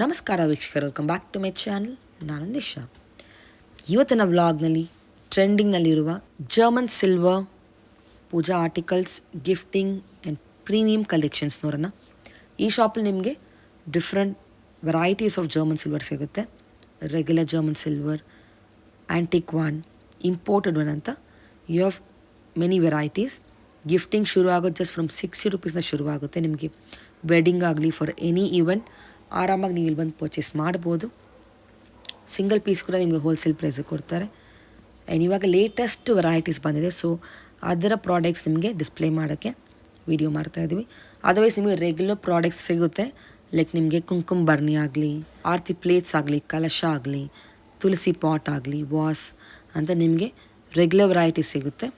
ನಮಸ್ಕಾರ ವೀಕ್ಷಕರು, welcome back to my channel. ನಾನು ದಿಶಾ. ಇವತ್ತಿನ ವ್ಲಾಗ್ನಲ್ಲಿ ಟ್ರೆಂಡಿಂಗ್ನಲ್ಲಿರುವ German silver puja articles, gifting and premium collections ನೋಡೋಣ. ಈ ಶಾಪಲ್ಲಿ ನಿಮಗೆ different varieties of German silver ಸಿಗುತ್ತೆ. Regular German silver, antique one, imported one ಅಂತ you have many varieties. Gifting ಶುರು ಆಗೋದು ಜಸ್ಟ್ ಫ್ರಮ್ 60 ರೂಪೀಸ್ನ ಶುರುವಾಗುತ್ತೆ. ನಿಮಗೆ ವೆಡ್ಡಿಂಗ್ ಆಗಲಿ, ಫಾರ್ ಎನಿ ಈವೆಂಟ್ ಆರಾಮಾಗಿ ನೀವು ಇಲ್ಲಿ ಬಂದು ಪರ್ಚೇಸ್ ಮಾಡ್ಬೋದು. ಸಿಂಗಲ್ ಪೀಸ್ ಕೂಡ ನಿಮಗೆ ಹೋಲ್ಸೇಲ್ ಪ್ರೈಸಿಗೆ ಕೊಡ್ತಾರೆ. ಆ್ಯಂಡ್ ಇವಾಗ ಲೇಟೆಸ್ಟ್ ವೆರೈಟೀಸ್ ಬಂದಿದೆ, ಸೊ ಅದರ ಪ್ರಾಡಕ್ಟ್ಸ್ ನಿಮಗೆ ಡಿಸ್ಪ್ಲೇ ಮಾಡೋಕ್ಕೆ ವಿಡಿಯೋ ಮಾಡ್ತಾಯಿದ್ದೀವಿ. ಅದರ್ವೈಸ್ ನಿಮಗೆ ರೆಗ್ಯುಲರ್ ಪ್ರಾಡಕ್ಟ್ಸ್ ಸಿಗುತ್ತೆ. ಲೈಕ್ ನಿಮಗೆ ಕುಂಕುಮ ಬರ್ನಿ ಆಗಲಿ, ಆರತಿ ಪ್ಲೇಟ್ಸ್ ಆಗಲಿ, ಕಲಶ ಆಗಲಿ, ತುಳಸಿ ಪಾಟ್ ಆಗಲಿ, ವಾಸ್ ಅಂತ ನಿಮಗೆ ರೆಗ್ಯುಲರ್ ವೆರೈಟೀಸ್ ಸಿಗುತ್ತೆ.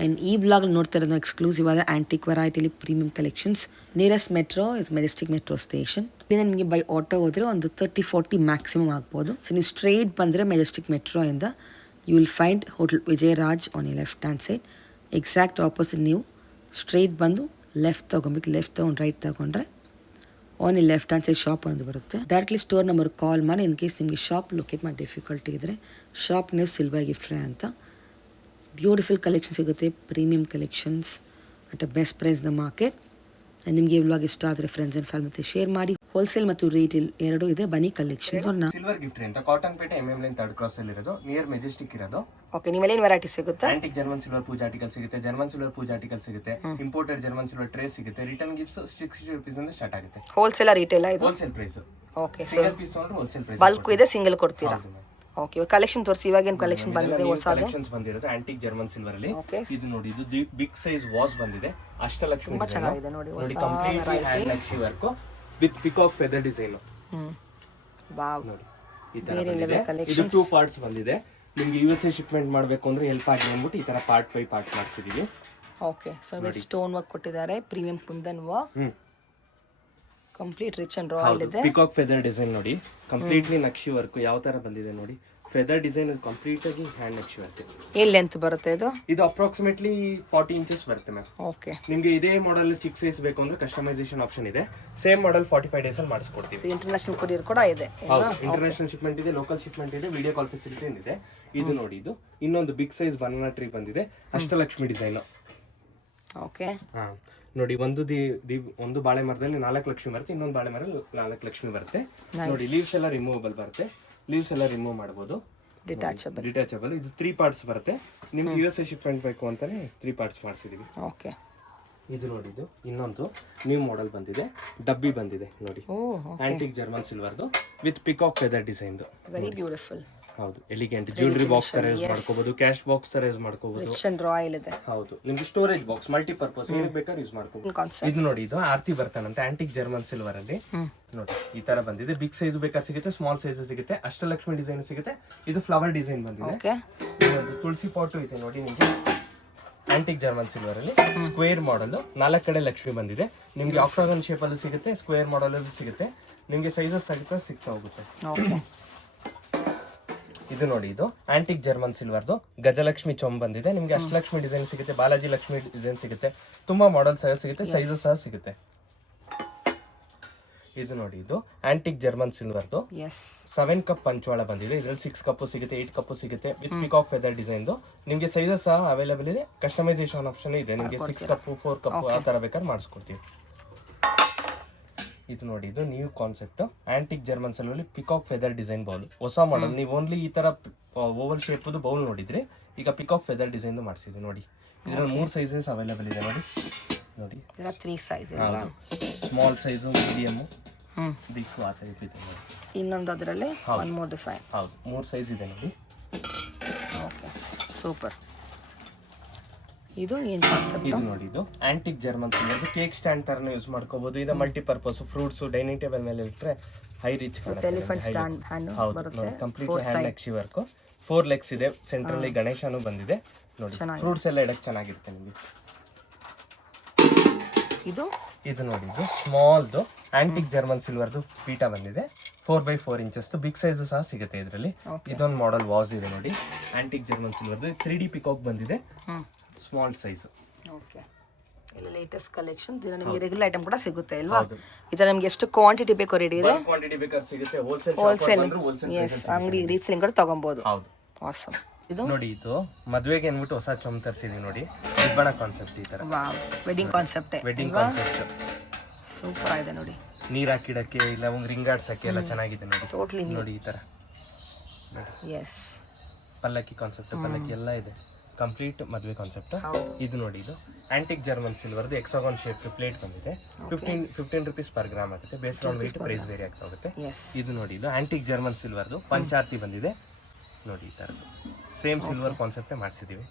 ಆ್ಯಂಡ್ ಈ ಬ್ಲಾಗ್ ನೋಡ್ತಾ ಇರೋದು ಎಕ್ಸ್ಕ್ಲೂಸಿವ್ ಆದ ಆ್ಯಂಟಿಕ್ ವೆರೈಟಿಲಿ premium collections. Nearest metro is Majestic metro station. ಇಲ್ಲಿ ನಿಮಗೆ ಬೈ ಆಟೋ ಹೋದರೆ ಒಂದು 30-40 ಮ್ಯಾಕ್ಸಿಮಮ್ ಆಗ್ಬೋದು. ಸೊ ನೀವು ಸ್ಟ್ರೈಟ್ ಬಂದರೆ ಮೆಜೆಸ್ಟಿಕ್ ಮೆಟ್ರೋಯಿಂದ you will find hotel Vijayaraj on ಈ left hand side. Exact opposite ನೀವು ಸ್ಟ್ರೈಟ್ ಬಂದು ಲೆಫ್ಟ್ ತೊಗೊಬೇಕು. ಲೆಫ್ಟ್ ತೊಗೊಂಡು ರೈಟ್ ತೊಗೊಂಡ್ರೆ ಆನ್ ಈ ಲೆಫ್ಟ್ ಹ್ಯಾಂಡ್ ಸೈಡ್ ಶಾಪ್ ಅನ್ನೋದು ಬರುತ್ತೆ. ಡೈರೆಕ್ಟ್ಲಿ ಸ್ಟೋರ್ ನಂಬರ್ ಕಾಲ್ ಮಾಡಿ. ಇನ್ ಕೇಸ್ ನಿಮಗೆ ಶಾಪ್ ಲೊಕೇಟ್ ಮಾಡಿ ಡಿಫಿಕಲ್ಟಿ ಇದ್ದರೆ ಶಾಪ್ ನೇಮ್ ಸಿಲ್ವರ್ ಗಿಫ್ಟ್ ಫ್ರೇ ಅಂತ. ಬ್ಯೂಟಿಫುಲ್ ಕಲೆಕ್ಷನ್ ಸಿಗುತ್ತೆ, premium collections at a best price the market. ನಿಮಗೆ ವ್ಲಾಗ್ ಇಷ್ಟ ಆದರೆ ಫ್ರೆಂಡ್ಸ್ ಆ್ಯಂಡ್ ಫ್ಯಾಮಿಲಿ ಶೇರ್ ಮಾಡಿ. ಹೋಲ್ಸೇಲ್ ಮತ್ತು ರಿಟೇಲ್ ಎರಡೂ ಇದೆ. ಬನ್ನಿ ಕಲೆಕ್ಷನ್. ಸಿಲ್ವರ್ ಗಿಫ್ಟ್ ಅಂತ ಕಾಟನ್ ಪೇಟೆ MM ಲೈನ್ 3rd ಕ್ರಾಸ್ ಅಲ್ಲಿ ಇರೋದು, ನಿಯರ್ ಮೆಜೆಸ್ಟಿಕ್ ಇರೋದು. ಓಕೆ, ನಿಮ್ಮಲ್ಲಿ ಏನು ವೆರೈಟಿ ಸಿಗುತ್ತೆ? Antique German silver pooja article ಸಿಗುತ್ತೆ, ಜರ್ಮನ್ ಸಿಲ್ವರ್ ಪೂಜಾ ಆರ್ಟಿಕಲ್ ಸಿಗುತ್ತೆ, ಇಂಪೋರ್ಟೆಡ್ ಜರ್ಮನ್ ಸಿಲ್ವರ್ ಟ್ರೇ ಸಿಗುತ್ತೆ. ರಿಟರ್ನ್ ಗಿಫ್ಟ್ಸ್ 60 ರೂಪೀಸ್ ಇಂದ ಸ್ಟಾರ್ಟ್ ಆಗುತ್ತೆ. ಹೋಲ್ಸೇಲ್ ರಿಟೇಲ್ ಇದು? Wholesale price. Okay, single piece ತಗೊಂಡ್ರೆ ಹೋಲ್ಸೇಲ್ ಪ್ರೈಸ್. ಬಲ್ಕ್ ಇದೆ, ಸಿಂಗಲ್ ಕೊಡ್ತೀರಾ? ಓಕೆ, ಇವಾಗ ಕಲೆಕ್ಷನ್ ತೋರಿಸಿ. ಇವಾಗ ಏನು ಕಲೆಕ್ಷನ್ ಬಂದಿದೆ ಹೊಸದು? ಕಲೆಕ್ಷನ್ಸ್ ಬಂದಿರೋದು ಆಂಟಿಕ್ ಜರ್ಮನ್ ಸಿಲ್ವರ್ ಅಲ್ಲಿ. ಇದು ನೋಡಿ, ಇದು ಬಿಗ್ ಸೈಜ್ ವಾಸ್ ಬಂದಿದೆ. ಅಷ್ಟಲಕ್ಷ್ಮಿ ತುಂಬಾ ಚೆನ್ನಾಗಿದೆ ನೋಡಿ. ಕಂಪ್ಲೀಟ್ಲಿ ಹ್ಯಾಂಡ್ ನಕ್ಷಿ work with peacock feather design. Wow, ನೋಡಿ ಈ ತರ ಬಂದಿದೆ. ಇದು 2 ಪಾರ್ಟ್ಸ್ ಬಂದಿದೆ. ನಿಮಗೆ USA ಶಿಪ್ಮೆಂಟ್ ಮಾಡಬೇಕು ಅಂದ್ರೆ ಹೆಲ್ಪ್ ಆಗಲಿ ಅಂದ್ಬಿಟ್ಟು ಈ ತರ ಪಾರ್ಟ್ ಬೈ ಪಾರ್ಟ್ ಮಾಡಿಸಿದೀವಿ. Okay, so with stone work ಕೊಟ್ಟಿದ್ದಾರೆ, premium kundan work, complete rich and royal ಇದೆ. ಪಿಕಾಕ್ ಫೆದರ್ ಡಿಸೈನ್ ನೋಡಿ, ಕಂಪ್ಲೀಟ್ಲಿ ನಕ್ಷಿ ವರ್ಕ್ ಯಾವ ತರ ಬಂದಿದೆ ನೋಡಿ. ಫೆದರ್ ಡಿಸೈನ್ ಕಂಪ್ಲೀಟ್ ಆಗಿ ಹ್ಯಾಂಡ್ ನಕ್ಷಿ ವರ್ಕ್. ಏನ್ ಲೆಂತ್ ಬರುತ್ತೆ ಇದು? ಇದು ಅಪ್ರಾಕ್ಸಿಮೇಟ್ಲಿ 40 ಇಂಚಸ್ ಬರುತ್ತೆ ಮ್ಯಾಮ್. ಓಕೆ, ನಿಮಗೆ ಇದೇ ಮಾಡೆಲ್ ಚಿಕ್ಕ ಸೈಜ್ ಬೇಕು ಅಂದ್ರೆ ಕಸ್ಟಮೈಸೇಷನ್ ಆಪ್ಷನ್ ಇದೆ. ಸೇಮ್ ಮಾಡೆಲ್ 45 ಡೇಸ್ ಅಲ್ಲಿ ಮಾಡಿಸ್ಕೊಡ್ತೀವಿ. ಇಂಟರ್ನ್ಯಾಷನಲ್ ಕೊರಿಯರ್ ಕೂಡ ಇದೆ. ಹೌದು, ಇಂಟರ್ನ್ಯಾಷನಲ್ ಶಿಪ್ಮೆಂಟ್ ಇದೆ, ಲೋಕಲ್ ಶಿಪ್ಮೆಂಟ್ ಇದೆ, ವಿಡಿಯೋ ಕಾಲ್ ಫೆಸಿಲಿಟಿ ಇದೆ. ಇದು ನೋಡಿ, ಇದು ಇನ್ನೊಂದು ಬಿಗ್ ಸೈಜ್ ಬನಾನಾ ಟ್ರೀ ಬಂದಿದೆ, ಅಷ್ಟಲಕ್ಷ್ಮಿ ಡಿಸೈನ್. ಓಕೆ, ನೋಡಿ, ಒಂದು ಬಾಳೆ ಮರದಲ್ಲಿ 4 ಲಕ್ಷ್ಮಿ ಬರುತ್ತೆ, ಇನ್ನೊಂದು ಬಾಳೆ ಮರದಲ್ಲಿ 4 ಲಕ್ಷ್ಮಿ ಬರುತ್ತೆ. ನೋಡಿ, ಲೀವ್ಸ್ ಎಲ್ಲ ರಿಮೂವಬಲ್ ಬರುತ್ತೆ. ಲೀವ್ಸ್ ಎಲ್ಲ ರಿಮೂವ್ ಮಾಡಬಹುದು. ಡಿಟ್ಯಾಚಬಲ್. ಇದು 3 ಪಾರ್ಟ್ಸ್ ಬರುತ್ತೆ. ನಿಮ್ಗೆ USA ಶಿಪ್ಮೆಂಟ್ ಬೇಕು ಅಂತಾನೆ 3 ಪಾರ್ಟ್ಸ್ ಮಾಡಿಸಿದೀವಿ. ಓಕೆ, ಇದು ನೋಡಿ, ಇದು ಇನ್ನೊಂದು ನ್ಯೂ ಮಾಡೆಲ್ ಬಂದಿದೆ, ಡಬ್ಬಿ ಬಂದಿದೆ ನೋಡಿ, ಆಂಟಿಕ್ ಜರ್ಮನ್ ಸಿಲ್ವರ್ದು with peacock feather design. Very beautiful. ಹೌದು, ಎಲಿಗೆಂಟ್ ಜ್ಯುವೆಲರಿ ಬಾಕ್ಸ್ ತರ ಯೂಸ್ ಮಾಡ್ಕೋಬಹುದು, ಕ್ಯಾಶ್ ಬಾಕ್ಸ್ ತರ ಯೂಸ್ ಮಾಡ್ಕೋಬಹುದು. ರಿಚ್ ಅಂಡ್ ರಾಯಲ್ ಇದೆ. ಹೌದು, ನಿಮ್ಗೆ ಸ್ಟೋರೇಜ್ ಬಾಕ್ಸ್ ಮಲ್ಟಿಪರ್ಪಸ್ ಏನಕ್ಕೆ ಬೇಕಾದ್ರೆ ಯೂಸ್ ಮಾಡ್ಕೋಬಹುದು. ಇದು ನೋಡಿ, ಇದು ಆರ್ತಿ ಬರ್ತಾನಂತೆ ಆಂಟಿಕ್ ಜರ್ಮನ್ ಸಿಲ್ವರ್ ಅಲ್ಲಿ. ನೋಡಿ ಈ ತರ ಬಂದಿದೆ. ಬಿಗ್ ಸೈಜ್ ಬೇಕಾದ್ರೆ ಸಿಗುತ್ತೆ, ಸ್ಮಾಲ್ ಸೈಜ್ ಸಿಗುತ್ತೆ, ಅಷ್ಟಲಕ್ಷ್ಮಿ ಡಿಸೈನ್ ಸಿಗುತ್ತೆ. ಇದು ಫ್ಲವರ್ ಡಿಸೈನ್ ಬಂದಿದೆ. ಇನ್ನೊಂದು ತುಳಸಿ ಪಾಟು ಇದೆ ನೋಡಿ ನಿಮ್ಗೆ, ಆಂಟಿಕ್ ಜರ್ಮನ್ ಸಿಲ್ವರ್ ಅಲ್ಲಿ ಸ್ಕ್ವೇರ್ ಮಾಡೆಲ್. 4 ಕಡೆ ಲಕ್ಷ್ಮಿ ಬಂದಿದೆ. ನಿಮ್ಗೆ ಆಕ್ಟಾಗನ್ ಶೇಪ್ ಅಲ್ಲಿ ಸಿಗುತ್ತೆ, ಸ್ಕ್ವೇರ್ ಮಾಡೆಲ್ ಅಲ್ಲಿ ಸಿಗುತ್ತೆ. ನಿಮ್ಗೆ ಸೈಜಸ್ ಸಿಗ್ತಾ ಹೋಗುತ್ತೆ. ಇದು ನೋಡಿ, ಇದು ಆಂಟಿಕ್ ಜರ್ಮನ್ ಸಿಲ್ವರ್ದು ಗಜಲಕ್ಷ್ಮಿ ಚೊಂಬ್ ಬಂದಿದೆ. ನಿಮ್ಗೆ ಅಷ್ಟಲಕ್ಷ್ಮಿ ಡಿಸೈನ್ ಸಿಗುತ್ತೆ, ಬಾಲಾಜಿ ಲಕ್ಷ್ಮಿ ಡಿಸೈನ್ ಸಿಗುತ್ತೆ, ತುಂಬಾ ಮಾಡೆಲ್ ಸಹ ಸಿಗುತ್ತೆ, ಸೈಜಸ್ ಸಹ ಸಿಗುತ್ತೆ. ಇದು ನೋಡಿ, ಇದು ಆಂಟಿಕ್ ಜರ್ಮನ್ ಸಿಲ್ವರ್ದು 7 ಕಪ್ ಪಂಚವಾಳ ಬಂದಿದೆ. ಇದ್ರಲ್ಲಿ 6 ಕಪ್ ಸಿಗುತ್ತೆ, 8 ಕಪ್ ಸಿಗುತ್ತೆ ವಿತ್ ಪಿಕಾಕ್ ಫೆದರ್ ಡಿಸೈನ್. ನಿಮ್ಗೆ ಸೈಜಸ್ ಸಹ ಅವೈಲೇಬಲ್ ಇದೆ, ಕಸ್ಟಮೈಸೇಷನ್ ಆಪ್ಷನ್ ಇದೆ. ನಿಮ್ಗೆ 6 ಕಪ್ 4 ಕಪ್ ಆ ತರ ಬೇಕಾದ್ರೆ ಮಾಡಿಸ್ಕೊಡ್ತೀವಿ. ಇದು ನೋಡಿ, ಇದು new concept antique German silver peacock feather design bowl. ಹೊಸ ಮಾಡೆಲ್. ನೀವು ಓನ್ಲಿ ಈ ತರ ಓವಲ್ ಶೇಪ್ ಬೌಲ್ ನೋಡಿದ್ರೆ, ಈಗ ಪಿಕಾಕ್ ಫೆದರ್ ಡಿಸೈನ್ ಮಾಡಿಸಿದ್ವಿ ನೋಡಿ. ಇದ್ರಲ್ಲಿ 3 ಸೈಜಸ್ ಅವೈಲೇಬಲ್ ಇದೆ ನೋಡಿ. ನೋಡಿ, 3 size, small size, medium, big ಆ ಟೈಪ್ ಇದೆ ನೋಡಿ. ಇನ್ನೊಂದು ಅದರಲ್ಲಿ ಒನ್ ಮೋರ್ ಡಿಸೈನ್. ಹೌದು, 3 ಸೈಜ್ ಇದೆ ನೋಡಿ. Okay, super. ಇದು ಏನು ಕಾನ್ಸೆಪ್ಟ್? ಇದು ನೋಡಿ, ಇದು antique German silver cake stand ತರನು ಯೂಸ್ ಮಾಡ್ಕೋಬಹುದು. ಇದು ಮಲ್ಟಿಪರ್ಪಸ್ ಫ್ರೂಟ್ಸ್ ಡೈನಿಂಗ್ ಟೇಬಲ್ ಮೇಲೆ ಇಟ್ಟರೆ ಹೈ ರಿಚ್ ಕಾಣುತ್ತೆ. ಎಲಿಫೆಂಟ್ ಸ್ಟ್ಯಾಂಡ್ ಹ್ಯಾಂಡ್ ಬರುತ್ತೆ. ಕಂಪ್ಲೀಟ್ ಹ್ಯಾಂಡ್ ನಕ್ಷಿ ವರ್ಕ್. 4 ಲೆಗ್ಸ್ ಇದೆ. ಸೆಂಟ್ರಲ್ಲಿ ಗಣೇಶನು ಬಂದಿದೆ ನೋಡಿ. ಫ್ರೂಟ್ಸ್ ಎಲ್ಲ ಇಡಕ್ಕೆ ಚೆನ್ನಾಗಿರುತ್ತೆ ನಿಮಗೆ. ಇದು ನೋಡಿ, ಇದು ಸ್ಮಾಲ್ದು ಆಂಟಿಕ್ ಜರ್ಮನ್ ಸಿಲ್ವರ್ದು ಪೀಠ ಬಂದಿದೆ. 4x4 ಇಂಚಸ್ ಬಿಗ್ ಸೈಜ್ ಸಹ ಸಿಗುತ್ತೆ ಇದರಲ್ಲಿ. ಇದೊಂದು ಮಾಡೆಲ್ ವಾಸ್ ಇದೆ ನೋಡಿ, ಆಂಟಿಕ್ ಜರ್ಮನ್ ಸಿಲ್ವರ್ದು 3D ಪಿಕಾಕ್ ಬಂದಿದೆ, ಸ್ಮಾಲ್ ಸೈಜ್. ಓಕೆ, ಇಲ್ಲ ಲೇಟೆಸ್ಟ್ ಕಲೆಕ್ಷನ್ ನಿಮಗೆ ರೆಗ್ಯುಲರ್ ಐಟಮ್ ಕೂಡ ಸಿಗುತ್ತೆ ಅಲ್ವಾ? ಈ ತರ ನಿಮ್ಗೆ ಎಷ್ಟು ಕ್ವಾಂಟಿಟಿ ಬೇಕೋ ರೆಡಿ ಇದೆ, ಕ್ವಾಂಟಿಟಿ ಬೇಕಾದ್ರೆ ಸಿಗುತ್ತೆ. ಹೋಲ್ಸೇಲ್ ಎಸ್ ಅಂಗಡಿ ರೀಸೇಲಿಂಗ್ ಕೂಡ ತಗೊಬಹುದು. ಹೌದು, ಆಸಮ್. ಇದು ನೋಡಿ, ಇದು ಮದುವೆಗೆ ಅಂದ್ಬಿಟ್ಟು ಹೊಸ ಚೊಂಬ ತರಿಸಿದೀವಿ ನೋಡಿ. ರಿಬ್ಬಣ ಕಾನ್ಸೆಪ್ಟ್, ಈ ತರ wedding concept. Wedding concept super ಆಗಿದೆ ನೋಡಿ. ನೀರ್ ಹಾಕಿಡಕ್ಕೆ ಇಲ್ಲ ರಿಂಗ್ ಆಡ್ಸಕ್ಕೆ ಎಲ್ಲ ಚೆನ್ನಾಗಿದೆ ನೋಡಿ. ಟೋಟಲಿ ನೋಡಿ ಈ ತರ ಎಸ್ ಪಲ್ಲಕ್ಕಿ ಕಾನ್ಸೆಪ್ಟ್, ಪಲ್ಲಕ್ಕಿ ಎಲ್ಲ ಇದೆ. ಕಂಪ್ಲೀಟ್ ಮದುವೆ ಕಾನ್ಸೆಪ್ಟ್. ಇದು ನೋಡಿ, ಇದು ಆಂಟಿಕ್ ಜರ್ಮನ್ ಸಿಲ್ವರ್ದು ಎಕ್ಸಾಗಾನ್ ಶೇಪ್ ಪ್ಲೇಟ್ ಬಂದಿದೆ. 15 rupees per ಗ್ರಾಮ್ ಆಗುತ್ತೆ. Based on weight price vary ಆಗ್ತಾ ಹೋಗುತ್ತೆ. ಇದು ನೋಡಿ, ಇದು ಆಂಟಿಕ್ ಜರ್ಮನ್ ಸಿಲ್ವರ್ದು ಪಂಚಾರ್ತಿ ಬಂದಿದೆ ನೋಡಿ. ಈ ತರದ್ದು ಸೇಮ್ ಸಿಲ್ವರ್ ಕಾನ್ಸೆಪ್ಟ್ ಮಾಡಿಸಿದೀವಿ.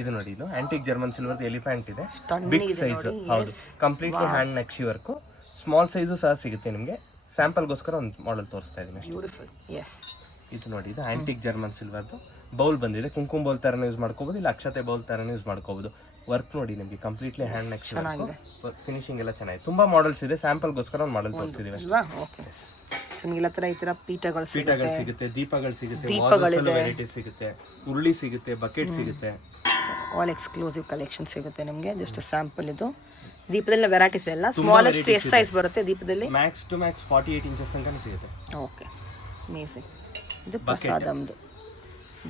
ಇದು ನೋಡಿ, ಇದು ಆಂಟಿಕ್ ಜರ್ಮನ್ ಸಿಲ್ವರ್ದು ಎಲಿಫೆಂಟ್ ಇದೆ, ಬಿಗ್ ಸೈಜ್. ಹೌದು, completely hand Naqvi work. Small size ಸಹ ಸಿಗುತ್ತೆ ನಿಮಗೆ. ಸ್ಯಾಂಪಲ್ಗೋಸ್ಕರ ಒಂದು ಮಾಡೆಲ್ ತೋರಿಸ್ತಾ ಇದ್ದೀನಿ. ಇದು ನೋಡಿ, ಇದು ಆಂಟಿಕ್ ಜರ್ಮನ್ ಸಿಲ್ವರ್ದು ಬೌಲ್ ಬಂದಿದೆ. ಕುಂಕುಮ ಬೌಲ್ ಥರನೂ ಯೂಸ್ ಮಾಡ್ಕೋಬೋದು, ಇಲ್ಲ ಅಕ್ಷತೆ ಬೌಲ್ ಥರನೂ ಯೂಸ್ ಮಾಡ್ಕೋಬೋದು. ವರ್ಕ್ ನೋಡಿ ನಿಮಗೆ ಕಂಪ್ಲೀಟ್ಲಿ ಹ್ಯಾಂಡ್ ನಕ್ಷಿ ವರ್ಕ್, ಫಿನಿಶಿಂಗ್ ಎಲ್ಲ ಚೆನ್ನಾಗಿದೆ. ತುಂಬಾ ಮಾಡೆಲ್ಸ್ ಇದೆ, ಸ್ಯಾಂಪಲ್ಗೋಸ್ಕರ ಒಂದು ಮಾಡೆಲ್ ತೋರಿಸಿದ್ದೀವಿ. ನಿಮಗೆ ಈ ತರ ಪೀಠಗಳು ಸಿಗುತ್ತೆ, ದೀಪಗಳು ಸಿಗುತ್ತೆ, ವೆರೈಟಿ ಸಿಗುತ್ತೆ, ಉರುಳಿ ಸಿಗುತ್ತೆ, ಬಕೆಟ್ ಸಿಗುತ್ತೆ. ಆಲ್ ಎಕ್ಸ್ಕ್ಲೂಸಿವ್ ಕಲೆಕ್ಷನ್ ಸಿಗುತ್ತೆ ನಿಮಗೆ. ಜಸ್ಟ್ ಸ್ಯಾಂಪಲ್ ಇದು. ದೀಪದಲ್ಲಿ ವೆರೈಟೀಸ್ ಎಲ್ಲ ಸ್ಮಾಲೆಸ್ಟ್ ಎಷ್ಟು ಸೈಜ್ ಬರುತ್ತೆ ದೀಪದಲ್ಲಿ? ಮ್ಯಾಕ್ಸ್ ಟು ಮ್ಯಾಕ್ಸ್ 48 ಇಂಚಸ್ ತನಕ ಸಿಗುತ್ತೆ. Okay, amazing. ಇದು ಪ್ರಸಾದಮ್ದು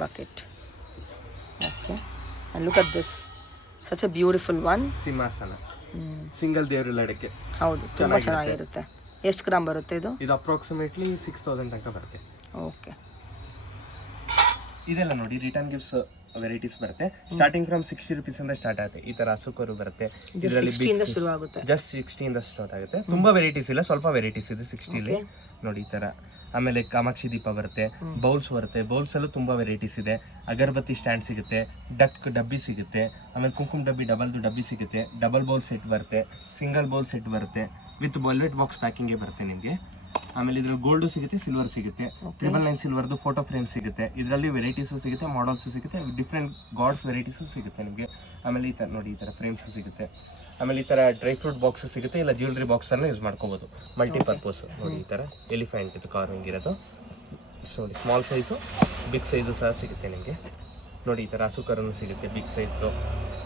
bucket. Okay, and look at this, such a beautiful one. ಸಿಂಹಾಸನ ಸಿಂಗಲ್ ದೇವರ ಅಡಕೆ. ಹೌದು, ತುಂಬಾ ಚೆನ್ನಾಗಿರುತ್ತೆ. ಎಷ್ಟು ಗ್ರಾಮ್ ಬರುತ್ತೆ ಇದು? ಇದು ಅಪ್ರಾಕ್ಸಿಮೇಟ್ಲಿ 6000 ತನಕ ಬರುತ್ತೆ. ಓಕೆ, ಇದೆಲ್ಲ ನೋಡಿ ರಿಟರ್ನ್ ಗಿಫ್ಟ್ಸ್ ವೆರೈಟೀಸ್ ಬರುತ್ತೆ. ಸ್ಟಾರ್ಟಿಂಗ್ ಫ್ರಮ್ 60 rupees ಇಂದ ಸ್ಟಾರ್ಟ್ ಆಗುತ್ತೆ. ಈ ತರ ಹಸುಕರು ಬರುತ್ತೆ, ಇದರಲ್ಲಿ ಶುರು ಆಗುತ್ತೆ. ಜಸ್ಟ್ 60 ಇಂದ ಸ್ಟಾರ್ಟ್ ಆಗುತ್ತೆ. ತುಂಬಾ ವೆರೈಟೀಸ್ ಇಲ್ಲ, ಸ್ವಲ್ಪ ವೆರೈಟೀಸ್ ಇದೆ 60 ಅಲ್ಲಿ ನೋಡಿ. ಈ ತರ ಆಮೇಲೆ ಕಾಮಾಕ್ಷಿ ದೀಪ ಬರುತ್ತೆ, ಬೌಲ್ಸ್ ಬರುತ್ತೆ. ಬೌಲ್ಸ್ ಅಲ್ಲೂ ತುಂಬಾ ವೆರೈಟೀಸ್ ಇದೆ. ಅಗರಬತ್ತಿ ಸ್ಟ್ಯಾಂಡ್ ಸಿಗುತ್ತೆ, ಡಕ್ ಡಬ್ಬಿ ಸಿಗುತ್ತೆ, ಆಮೇಲೆ ಕುಂಕುಮ ಡಬ್ಬಿ ಡಬಲ್ದು ಡಬ್ಬಿ ಸಿಗುತ್ತೆ. ಡಬಲ್ ಬೌಲ್ ಸೆಟ್ ಬರುತ್ತೆ, ಸಿಂಗಲ್ ಬೌಲ್ ಸೆಟ್ ಬರುತ್ತೆ, ವಿತ್ ವೆಲ್ವೆಟ್ ಬಾಕ್ಸ್ ಪ್ಯಾಕಿಂಗೇ ಬರುತ್ತೆ ನಿಮಗೆ. ಆಮೇಲೆ ಇದ್ರಲ್ಲಿ ಗೋಲ್ಡು ಸಿಗುತ್ತೆ, ಸಿಲ್ವರ್ ಸಿಗುತ್ತೆ, 999 ಸಿಲ್ವರ್ದು ಫೋಟೋ ಫ್ರೇಮ್ ಸಿಗುತ್ತೆ. ಇದರಲ್ಲಿ ವೆರೈಟೀಸು ಸಿಗುತ್ತೆ, ಮಾಡಲ್ಸು ಸಿಗುತ್ತೆ, ಡಿಫ್ರೆಂಟ್ ಗಾಡ್ಸ್ ವೆರೈಟೀಸು ಸಿಗುತ್ತೆ ನಿಮಗೆ. ಆಮೇಲೆ ಈ ಥರ ನೋಡಿ, ಈ ಥರ ಫ್ರೇಮ್ಸು ಸಿಗುತ್ತೆ. ಆಮೇಲೆ ಈ ಥರ ಡ್ರೈ ಫ್ರೂಟ್ ಬಾಕ್ಸು ಸಿಗುತ್ತೆ, ಇಲ್ಲ ಜ್ಯುವೆಲ್ರಿ ಬಾಕ್ಸನ್ನು ಯೂಸ್ ಮಾಡ್ಕೋಬೋದು, ಮಲ್ಟಿಪರ್ಪಸ್. ನೋಡಿ ಈ ಥರ ಎಲಿಫೆಂಟ್ ಇದು ಕಾರ್ವಿಂಗ್ ಇರೋದು ನೋಡಿ. ಸ್ಮಾಲ್ ಸೈಜು, ಬಿಗ್ ಸೈಜು ಸಹ ಸಿಗುತ್ತೆ ನಿಮಗೆ ನೋಡಿ. ಈ ಥರ ಹಸುಕರನ್ನು ಸಿಗುತ್ತೆ, ಬಿಗ್ ಸೈಜ್ದು.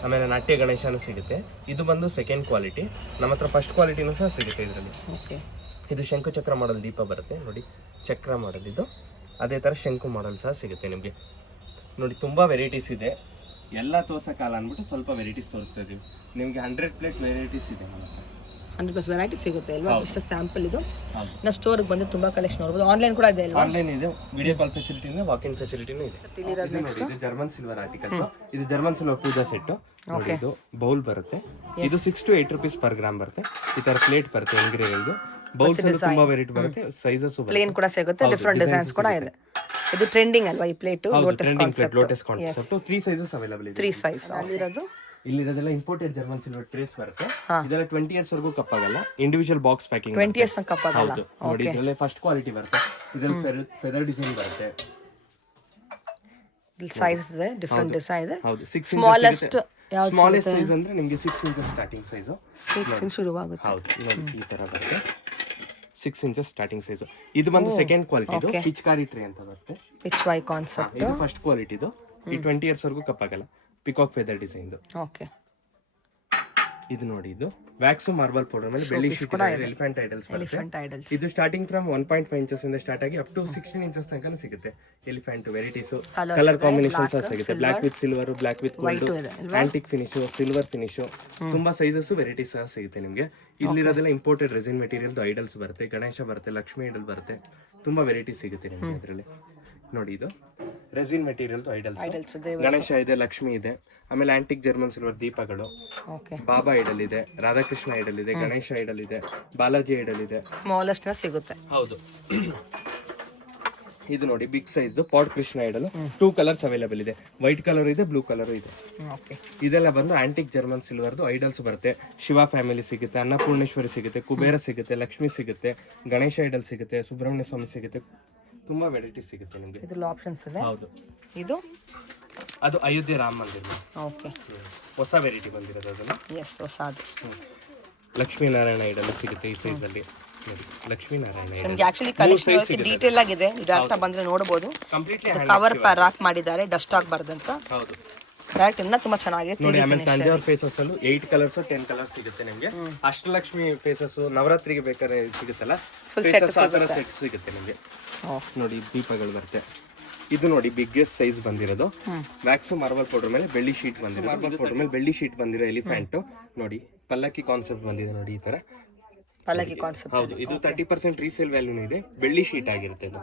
ಆಮೇಲೆ ನಾಟ್ಯ ಗಣೇಶನೂ ಸಿಗುತ್ತೆ. ಇದು ಬಂದು ಸೆಕೆಂಡ್ ಕ್ವಾಲಿಟಿ. ನಮ್ಮ ಹತ್ರ ಫಸ್ಟ್ ಕ್ವಾಲಿಟಿನೂ ಸಹ ಸಿಗುತ್ತೆ ಇದರಲ್ಲಿ. ಓಕೆ, ಇದು ಶಂಕು ಚಕ್ರ ಮಾಡಲ್ ದೀಪ ಬರುತ್ತೆ ನೋಡಿ, ಚಕ್ರ ಮಾಡಲ್ ಇದು. ಅದೇ ಥರ ಶಂಕು ಮಾಡಲ್ ಸಹ ಸಿಗುತ್ತೆ ನಿಮಗೆ ನೋಡಿ. ತುಂಬ ವೆರೈಟೀಸ್ ಇದೆ, ಎಲ್ಲ ತೋರ್ಸೋಕ್ಕಲ್ಲ ಅಂದ್ಬಿಟ್ಟು ಸ್ವಲ್ಪ ವೆರೈಟೀಸ್ ತೋರಿಸ್ತಾ ಇದೀವಿ ನಿಮಗೆ. 100 ಪ್ಲೇಟ್ ವೆರೈಟೀಸ್ ಇದೆ ನಮ್ಮ ಹತ್ರ. 100+ ವೆರೈಟಿ ಸಿಗುತ್ತೆ ಅಲ್ವಾ? ಜಸ್ಟ್ ಸ್ಯಾಂಪಲ್ ಇದು. ನಾ ಸ್ಟೋರ್ಗೆ ಬಂದು ತುಂಬಾ ಕಲೆಕ್ಷನ್ ನೋಡಬಹುದು. ಆನ್ಲೈನ್ ಕೂಡ ಇದೆ ಅಲ್ವಾ? ಆನ್ಲೈನ್ ಇದೆ, ವಿಡಿಯೋ ಕಾಲ್ ಫೆಸಿಲಿಟಿ ಇದೆ, ವಾಕ್ ಇನ್ ಫೆಸಿಲಿಟಿನೂ ಇದೆ. ಇದು ಜರ್ಮನ್ ಸಿಲ್ವರ್ ಆರ್ಟಿಕಲ್ಸ್. ಇದು ಜರ್ಮನ್ ಸಿಲ್ವರ್ ಪೂಜಾ ಸೆಟ್. ಇದು ಬೌಲ್ ಬರುತ್ತೆ, ಇದು 6 to 8 rupees per ಗ್ರಾಮ್ ಬರುತ್ತೆ. ಈ ತರ ಪ್ಲೇಟ್ ಬರುತ್ತೆ ಎಂಗ್ರೇವ್ದು. ಬೌಲ್ಸ್ ತುಂಬಾ ವೆರೈಟಿ ಬರುತ್ತೆ, ಸೈಜಸ್ ಪ್ಲೇನ್ ಕೂಡ ಸಿಗುತ್ತೆ, ಡಿಫರೆಂಟ್ ಡಿಸೈನ್ಸ್ ಕೂಡ ಇದೆ. ಇದು ಟ್ರೆಂಡಿಂಗ್ ಅಲ್ವಾ ಈ plate? Lotus concept. Lotus concept 3 sizes available ಇದೆ. 3 ಸೈಜ್ ಅಲ್ಲಿರೋದು. ಇಲ್ಲಿರೋದೆಲ್ಲ ಇಂಪೋರ್ಟೆಡ್ ಜರ್ಮನ್ ಸಿಲ್ವರ್ ಟ್ರೇಸ್ ಬರುತ್ತೆ. ಇದೆಲ್ಲ 20 years ವರೆಗೂ ಕಪ್ಪಾಗಲ್ಲ. ಇಂಡಿವಿಜುವಲ್ ಬಾಕ್ಸ್ ಪ್ಯಾಕಿಂಗ್ 20 years ತನಕ ಕಪ್ಪಾಗಲ್ಲ. ನೋಡಿ, ಇದರಲ್ಲಿ ಫಸ್ಟ್ ಕ್ವಾಲಿಟಿ ಬರುತ್ತೆ. ಇದರಲ್ಲಿ ಫೆದರ್ ಡಿಸೈನ್ ಬರುತ್ತೆ. ಸೈಜ್ ಇದೆ, ಡಿಫರೆಂಟ್ ಡಿಸೈನ್ ಇದೆ. ಹೌದು, 6 ಸ್ಮಾಲೆಸ್ಟ್ ಯಾವುದು? ಸ್ಮಾಲೆಸ್ಟ್ ಸೈಜ್ ಅಂದ್ರೆ ನಿಮಗೆ 6 inches ಸ್ಟಾರ್ಟಿಂಗ್ ಸೈಜ್. 6 ಇಂಚ್ ಶುರು ಆಗುತ್ತೆ. ಹೌದು, ಈ ತರ ಬರುತ್ತೆ. 6 inches ಸ್ಟಾರ್ಟಿಂಗ್ ಸೈಜ್. ಇದು ಬಂದು ಸೆಕೆಂಡ್ ಕ್ವಾಲಿಟಿ. ಇದು ಪಿಚ್ಕಾರಿ ಟ್ರೇ ಅಂತ ಬರುತ್ತೆ. ಪಿಚ್ವೈ ಕಾನ್ಸೆಪ್ಟ್. ಇದು ಫಸ್ಟ್ ಕ್ವಾಲಿಟಿ. ಇದು ಈ 20 years ವರೆಗೂ ಕಪ್ಪಾಗಲ್ಲ. ಪಿಕಾಕ್ ಫೆದರ್ ಡಿಸೈನ್ ಇದು. ಓಕೆ, ಇದು ನೋಡಿ, ಇದು ವ್ಯಾಕ್ಸ್ ಮಾರ್ಬಲ್ ಪೌಡರ್ ಮೇಲೆ ಬೆಳ್ಳಿ ಶೀಟ್ ಎಲಿಫೆಂಟ್ ಐಡಲ್ಸ್ ಬರುತ್ತೆ. ಇದು ಸ್ಟಾರ್ಟಿಂಗ್ ಫ್ರಮ್ 1.5 inches ಇಂದ ಸ್ಟಾರ್ಟ್ ಆಗಿ ಅಪ್ ಟು 16 inches ತನಕ ಸಿಗುತ್ತೆ. ಎಲಿಫೆಂಟ್ ವೆರೈಟೀಸ್, ಕಲರ್ ಕಾಂಬಿನೇಷನ್ ಸಹ ಸಿಗುತ್ತೆ. Block with silver, block with gold, antique finish, silver finish, ತುಂಬಾ ಸೈಜಸ್ ವೆರೈಟೀಸ್ ಸಹ ಸಿಗುತ್ತೆ ನಿಮಗೆ. ಇಲ್ಲಿರೋದೆಲ್ಲ ಇಂಪೋರ್ಟೆಡ್ ರೆಸಿನ್ ಮೆಟೀರಿಯಲ್ ಐಡಲ್ಸ್ ಬರುತ್ತೆ, ಗಣೇಶ ಬರುತ್ತೆ, ಲಕ್ಷ್ಮಿ ಐಡಲ್ ಬರುತ್ತೆ. ತುಂಬಾ ವೆರೈಟಿ ಸಿಗುತ್ತೆ ನಿಮಗೆ ಇದರಲ್ಲಿ. ನೋಡಿ, ಇದು ರೆಸಿನ್ ಮೆಟೀರಿಯಲ್ ಐಡಲ್ಸ್. ಗಣೇಶ ಇದೆ, ಲಕ್ಷ್ಮಿ ಇದೆ, ಆಮೇಲೆ ಆಂಟಿಕ್ ಜರ್ಮನ್ ಸಿಲ್ವರ್ ದೀಪಗಳು, ಬಾಬಾ ಐಡಲ್ ಇದೆ, ರಾಧಾಕೃಷ್ಣ ಐಡಲ್ ಇದೆ, ಗಣೇಶ ಐಡಲ್ ಇದೆ, ಬಾಲಾಜಿ ಐಡಲ್ ಇದೆ. ಸ್ಮಾಲೆಸ್ಟ್ ಸಿಗುತ್ತೆ. ಹೌದು, ಇದು ನೋಡಿ big size pot Krishna idol. 2 colours available ಇದೆ, ವೈಟ್ ಕಲರ್ ಇದೆ, ಬ್ಲೂ ಕಲರ್ ಇದೆ. ಇದೆಲ್ಲ ಬಂದು ಆಂಟಿಕ್ ಜರ್ಮನ್ ಸಿಲ್ವರ್ದು ಐಡಲ್ಸ್ ಬರುತ್ತೆ. ಶಿವ ಫ್ಯಾಮಿಲಿ ಸಿಗುತ್ತೆ, ಅನ್ನಪೂರ್ಣೇಶ್ವರಿ ಸಿಗುತ್ತೆ, ಕುಬೇರ ಸಿಗುತ್ತೆ, ಲಕ್ಷ್ಮಿ ಸಿಗುತ್ತೆ, ಗಣೇಶ ಐಡಲ್ ಸಿಗುತ್ತೆ, ಸುಬ್ರಹ್ಮಣ್ಯ ಸ್ವಾಮಿ ಸಿಗುತ್ತೆ. ತುಂಬಾ ವೆರೈಟಿ ಸಿಗುತ್ತೆ ನಿಮಗೆ. ಇದರಲ್ಲಿ ಆಪ್ಷನ್ಸ್ ಇದೆ. ಹೌದು, ಇದು ಅದು ಅಯೋಧ್ಯೆ ರಾಮ ಮಂದಿರ. ಓಕೆ, ಹೊಸ ವೆರೈಟಿ ಬಂದಿರೋದು ಅದನ್ನ. ಎಸ್, ಹೊಸದು. ಲಕ್ಷ್ಮೀನಾರಾಯಣ ಐಡಲ್ ಸಿಗುತ್ತೆ ಈ ಸೈಜ್ ಅಲ್ಲಿ. ನೋಡಿ, ಲಕ್ಷ್ಮೀನಾರಾಯಣ ಐಡಲ್ ನಿಮಗೆ ಆಕ್ಚುಲಿ ಕಲೆಕ್ಷನ್ ಡೀಟೇಲ್ ಆಗಿದೆ. ಡೈರೆಕ್ಟ್ ಬಂದ್ರೆ ನೋಡಬಹುದು. ಕಂಪ್ಲೀಟ್ಲಿ ಕವರ್ ಪ್ಯಾಕ್ ಮಾಡಿದ್ದಾರೆ, ಡಸ್ಟ್ ಆಗಬಾರ್ದು ಅಂತ. ಹೌದು, ಕ್ವಾಲಿಟಿ ಎಲ್ಲ ತುಂಬಾ ಚೆನ್ನಾಗಿದೆ. ನೋಡಿ ಆಮೇಲೆ ತಂಜಾವೂರ್ ಫೇಸಸ್ ಅಲ್ಲೂ 8 ಕಲರ್ಸ್ 10 ಕಲರ್ಸ್ ಸಿಗುತ್ತೆ ನಿಮ್ಗೆ. ಅಷ್ಟಲಕ್ಷ್ಮಿ ಫೇಸಸ್ ನವರಾತ್ರಿಗೆ ಬೇಕಾದ್ರೆ ಸಿಗುತ್ತಲ್ಲ ಫೇಸಸ್ ಆ ತರ ಸೆಟ್ ಸಿಗುತ್ತೆ ನಿಮ್ಗೆ. ನೋಡಿ ದೀಪಗಳು ಬರುತ್ತೆ. ಇದು ನೋಡಿ ಬಿಗ್ಗೆಸ್ಟ್ ಸೈಜ್ ಬಂದಿರೋದು. ವ್ಯಾಕ್ಸ್ ಮಾರ್ಬಲ್ ಪೌಡರ್ ಮೇಲೆ ಬೆಳ್ಳಿ ಶೀಟ್ ಬಂದಿರೋ, ಮಾರ್ಬಲ್ ಪೌಡರ್ ಮೇಲೆ ಬೆಳ್ಳಿ ಶೀಟ್ ಬಂದಿರೋ ಎಲಿಫೆಂಟ್. ನೋಡಿ ಪಲ್ಲಕ್ಕಿ ಕಾನ್ಸೆಪ್ಟ್ ಬಂದಿದೆ ನೋಡಿ ಈ ತರ ಪಲ್ಲಕ್ಕಿ ಕಾನ್ಸೆಪ್ಟ್. ಹೌದು, ಇದು 30% ರೀಸೇಲ್ ವ್ಯಾಲ್ಯೂ ಇದೆ. ಬೆಳ್ಳಿ ಶೀಟ್ ಆಗಿರುತ್ತೆ ಇದು.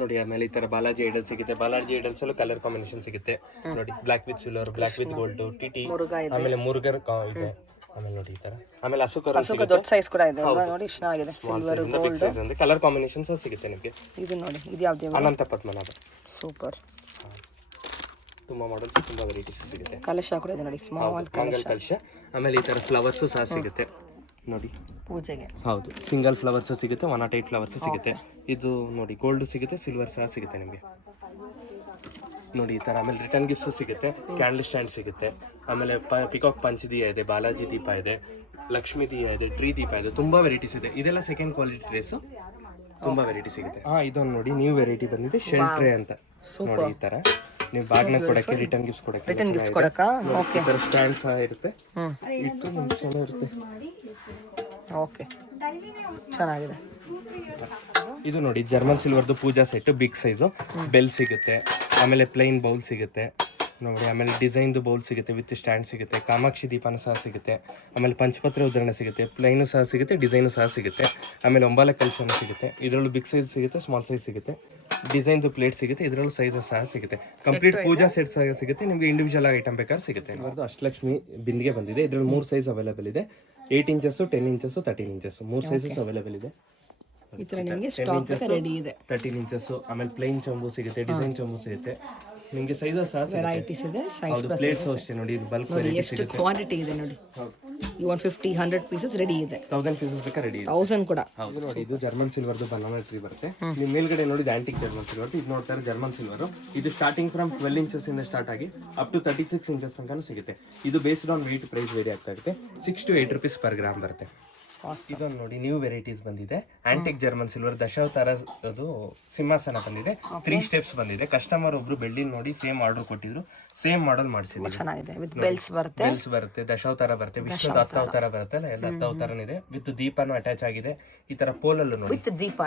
ನೋಡಿ ಆಮೇಲೆ ಈ ತರ ಬಾಲಾಜಿ ಐಡಲ್ ಸಿಗುತ್ತೆ. ಬಾಲಾಜಿ ಐಡಲ್ಸ್ ಅಲ್ಲೂ ಕಲರ್ ಕಾಂಬಿನೇಷನ್ ಸಿಗುತ್ತೆ. ನೋಡಿ block with silver, block with gold, TT, ಆಮೇಲೆ ಮುರುಗರ್ ಇದೆ. ಆಮೇಲೆ ನೋಡಿ ಈ ತರ ಆಮೇಲೆ ಅಶೋಕ ದೊಡ್ಡ ಸೈಜ್ ಕೂಡ ಇದೆ ನೋಡಿ, ಚೆನ್ನಾಗಿದೆ. ಸಿಲ್ವರ್ ಗೋಲ್ಡ್ ಸೈಜ್ ಅಂದ್ರೆ ಕಲರ್ ಕಾಂಬಿನೇಷನ್ಸ್ ಸಿಗುತ್ತೆ ನಿಮಗೆ. ಇದು ನೋಡಿ, ಇದು ಯಾವ್ದು? ಅನಂತ ಪದ್ಮನಾಭ. ಸೂಪರ್. ತುಂಬಾ ಮಾಡೆಲ್ಸ್, ತುಂಬಾ ವೆರೈಟೀಸ್ ಸಿಗುತ್ತೆ. ಕಲಶ ಕೂಡ ಇದೆ ನೋಡಿ, ಸ್ಮಾಲ್ ಮಂಗಲ್ ಕಲಶ. ಆಮೇಲೆ ಈ ತರ ಫ್ಲವರ್ಸ್ ಸಹ ಸಿಗುತ್ತೆ ನೋಡಿ ಪೂಜೆಗೆ. ಹೌದು, ಸಿಂಗಲ್ ಫ್ಲವರ್ಸ್ ಸಿಗುತ್ತೆ, 108 ಫ್ಲವರ್ಸ್ ಸಿಗುತ್ತೆ. ಇದು ನೋಡಿ ಗೋಲ್ಡ್ ಸಿಗುತ್ತೆ, ಸಿಲ್ವರ್ ಸಹ ಸಿಗುತ್ತೆ ನಿಮಗೆ. ನೋಡಿ ಈ ತರ. ಆಮೇಲೆ ರಿಟರ್ನ್ ಗಿಫ್ಟ್ಸ್ ಸಿಗುತ್ತೆ, ಕ್ಯಾಂಡಲ್ ಸ್ಟ್ಯಾಂಡ್ ಸಿಗುತ್ತೆ. ಆಮೇಲೆ ಪಿಕಾಕ್ ಪಂಚ್ ದೀಪ ಇದೆ, ಬಾಲಾಜಿ ದೀಪ ಇದೆ, ಲಕ್ಷ್ಮೀ ದೀಪ ಇದೆ, ಟ್ರೀ ದೀಪ ಇದೆ. ತುಂಬಾ ವೆರೈಟೀಸ್ ಇದೆ. ಇದೆಲ್ಲ ಸೆಕೆಂಡ್ ಕ್ವಾಲಿಟಿ ಡ್ರೆಸ್, ತುಂಬಾ ವೆರೈಟಿ ಸಿಗುತ್ತೆ. ಇದೊಂದು ನೋಡಿ ನ್ಯೂ ವೆರೈಟಿ ಬಂದಿದೆ, ಶೆಲ್ ಟ್ರೇ ಅಂತ. ನೋಡಿ ಈ ತರ ನೀವು ಬಾಗ್ನ ಕೊಡಕ್ಕೆ, ರಿಟರ್ನ್ ಗಿಫ್ಟ್ಸ್ ಕೊಡಕ್ಕೆ ಓಕೆ. ಈ ತರ ಸ್ಟ್ಯಾಂಡ್ ಸಹ ಇರುತ್ತೆ, ಇಟ್ಟು ಚೆನ್ನಾಗಿ ಇರುತ್ತೆ. ಓಕೆ, ಚೆನ್ನಾಗಿದೆ. ಇದು ನೋಡಿ ಜರ್ಮನ್ ಸಿಲ್ವರ್ದು ಪೂಜಾ ಸೆಟ್, ಬಿಗ್ ಸೈಜು. ಬೆಲ್ ಸಿಗುತ್ತೆ, ಆಮೇಲೆ ಪ್ಲೈನ್ ಬೌಲ್ ಸಿಗುತ್ತೆ ನೋಡಿ. ಆಮೇಲೆ ಡಿಸೈನ್ದು ಬೌಲ್ ಸಿಗುತ್ತೆ, ವಿತ್ ಸ್ಟ್ಯಾಂಡ್ ಸಿಗುತ್ತೆ. ಕಾಮಾಕ್ಷಿ ದೀಪನೂ ಸಹ ಸಿಗುತ್ತೆ. ಆಮೇಲೆ ಪಂಚಪತ್ರ ಉದಾಹರಣೆ ಸಿಗುತ್ತೆ, ಪ್ಲೈನು ಸಹ ಸಿಗುತ್ತೆ, ಡಿಸೈನು ಸಹ ಸಿಗುತ್ತೆ. ಆಮೇಲೆ ಒಂಬಾಲ ಕಲಶನೂ ಸಿಗುತ್ತೆ. ಇದರಲ್ಲೂ ಬಿಗ್ ಸೈಜ್ ಸಿಗುತ್ತೆ, ಸ್ಮಾಲ್ ಸೈಜ್ ಸಿಗುತ್ತೆ. ಡಿಸೈನ್ದು ಪ್ಲೇಟ್ ಸಿಗುತ್ತೆ, ಇದರಲ್ಲೂ ಸೈಜ್ ಸಹ ಸಿಗುತ್ತೆ. ಕಂಪ್ಲೀಟ್ ಪೂಜಾ ಸೆಟ್ ಸಹ ಸಿಗುತ್ತೆ ನಿಮಗೆ. ಇಂಡಿವಿಜುವಲ್ ಆಗಿ ಐಟಮ್ ಬೇಕಾದ್ರೆ ಸಿಗುತ್ತೆ. ಇವತ್ತು ಅಷ್ಟಲಕ್ಷ್ಮಿ ಬಿಂದಿಗೆ ಬಂದಿದೆ. ಇದರಲ್ಲಿ 3 ಸೈಜ್ ಅವೈಲೇಬಲ್ ಇದೆ, 8 inches, 10 inches, 13 inches. 3 sizes available ಇದೆ. ಈ ತರ ನಿಮಗೆ ಸ್ಟಾಕ್ ರೆಡಿ ಇದೆ. 13 ಇಂಚಸ್. ಆಮೇಲೆ ಪ್ಲೈನ್ ಚೊಂಬು ಸಿಗುತ್ತೆ, ಡಿಸೈನ್ ಚೊಂಬು ಸಿಗುತ್ತೆ ನಿಮಗೆ. ಸೈಜಸ್ ಸಹ ವೆರೈಟೀಸ್ ಇದೆ, ಸೈಜ್ ಹೌದು. ಪ್ಲೇಟ್ಸ್ ಅಷ್ಟೇ ನೋಡಿ, ಇದು ಬಲ್ಕ್ ವೆರೈಟಿ ಎಷ್ಟು ಕ್ವಾಂಟಿಟಿ ಇದೆ ನೋಡಿ. 150-100 ಪೀಸಸ್ ರೆಡಿ ಇದೆ. 1000 ಪೀಸಸ್ ಬೇಕಾ ರೆಡಿ ಇದೆ. 1000 ಕೂಡ. ಹೌದು ನೋಡಿ, ಇದು ಜರ್ಮನ್ ಸಿಲ್ವರ್ದು ಬನಾನಾ ಟ್ರೀ ಬರುತ್ತೆ. ನೀವು ಮೇಲ್ಗಡೆ ನೋಡಿ ಆಂಟಿಕ್ ಜರ್ಮನ್ ಸಿಲ್ವರ್. ಇದು ನೋಡ್ತಾರೆ ಜರ್ಮನ್ ಸಿಲ್ವರ್. ಇದು ಸ್ಟಾರ್ಟಿಂಗ್ ಫ್ರಮ್ 12 ಇಂಚಸ್ ಇಂದ ಸ್ಟಾರ್ಟ್ ಆಗಿ ಅಪ್ ಟು 36 ಇಂಚಸ್ ತನಕ ಸಿಗುತ್ತೆ. ಇದು based on weight price vary ಆಗ್ತಾ ಇರುತ್ತೆ. 6 to 8 rupees per ಗ್ರಾಮ್ ಬರುತ್ತೆ. ಇದೊಂದು ನೋಡಿ ನ್ಯೂ ವೆರೈಟೀಸ್ ಬಂದಿದೆ, ಆಂಟಿಕ್ ಜರ್ಮನ್ ಸಿಲ್ವರ್ ದಶಾವತಾರ. ಅದು ಸಿಂಹಾಸನ ಬಂದಿದೆ, 3 ಸ್ಟೆಪ್ಸ್ ಬಂದಿದೆ. ಕಸ್ಟಮರ್ ಒಬ್ರು ಬೆಳ್ಳಿ ನೋಡಿ ಸೇಮ್ ಆರ್ಡರ್ ಕೊಟ್ಟಿದ್ರು, ಸೇಮ್ ಮಾಡೆಲ್ ಮಾಡಿಸಿದ್ವಿ. ಚೆನ್ನಾಗಿದೆ. ವಿತ್ ಬೆಲ್ಸ್ ಬರುತ್ತೆ, ಬೆಲ್ಸ್ ಬರುತ್ತೆ, ದಶಾವತಾರ ಬರುತ್ತೆ, ವಿಷ್ಣುದ 10 ಅವತಾರ ಬರುತ್ತೆ, ಎಲ್ಲ 10 ಅವತಾರನೇ ಇದೆ. ವಿತ್ ದೀಪನು ಅಟ್ಯಾಚ್ ಆಗಿದೆ. ಈ ತರ ಪೋಲ್ ಅಲ್ಲೂ ನೋಡಿ ವಿತ್ ದೀಪ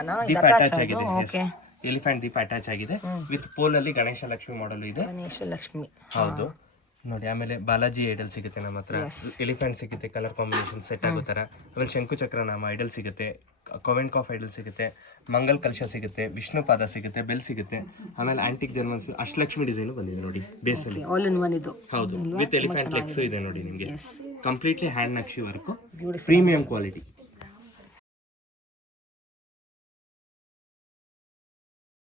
ಅಟ್ಯಾಚ್ ಆಗಿದೆ. ಎಲಿಫೆಂಟ್ ದೀಪ ಅಟ್ಯಾಚ್ ಆಗಿದೆ. ವಿತ್ ಪೋಲ್ ಅಲ್ಲಿ ಗಣೇಶ ಲಕ್ಷ್ಮಿ ಮಾಡೆಲ್ ಇದೆ. ಗಣೇಶ ಲಕ್ಷ್ಮಿ, ಹೌದು ನೋಡಿ. ಆಮೇಲೆ ಬಾಲಾಜಿ ಐಡಲ್ ಸಿಗುತ್ತೆ ನಮ್ಮ ಹತ್ರ. ಎಲಿಫೆಂಟ್ ಸಿಗುತ್ತೆ, ಕಲರ್ ಕಾಂಬಿನೇಷನ್ ಸೆಟ್ ಆಗೋ ತರ. ಆಮೇಲೆ ಶಂಕುಚಕ್ರ ನಾಮ ಐಡಲ್ ಸಿಗುತ್ತೆ, ಕವೆನ್ ಕಾಫ್ ಐಡಲ್ ಸಿಗುತ್ತೆ, ಮಂಗಲ್ ಕಲಶ ಸಿಗುತ್ತೆ, ವಿಷ್ಣು ಪಾದ ಸಿಗುತ್ತೆ, ಬೆಲ್ ಸಿಗುತ್ತೆ. ಆಮೇಲೆ ಆಂಟಿಕ್ ಜರ್ಮನ್ ಅಷ್ಟಲಕ್ಷ್ಮಿ ಡಿಸೈನ್ ಬಂದಿದೆ ನೋಡಿ ಬೇಸ್ ಅಲ್ಲಿ. ಆಲ್ ಇನ್ ಒನ್ ಇದು. ಹೌದು, ವಿತ್ ಎಲಿಫೆಂಟ್ ಲೆಗ್ಸ್ ಇದೆ ನೋಡಿ ನಿಮಗೆ. ಕಂಪ್ಲೀಟ್ಲಿ ಹ್ಯಾಂಡ್ ನಕ್ಷಿ ವರ್ಕ್, ಪ್ರೀಮಿಯಂ ಕ್ವಾಲಿಟಿ.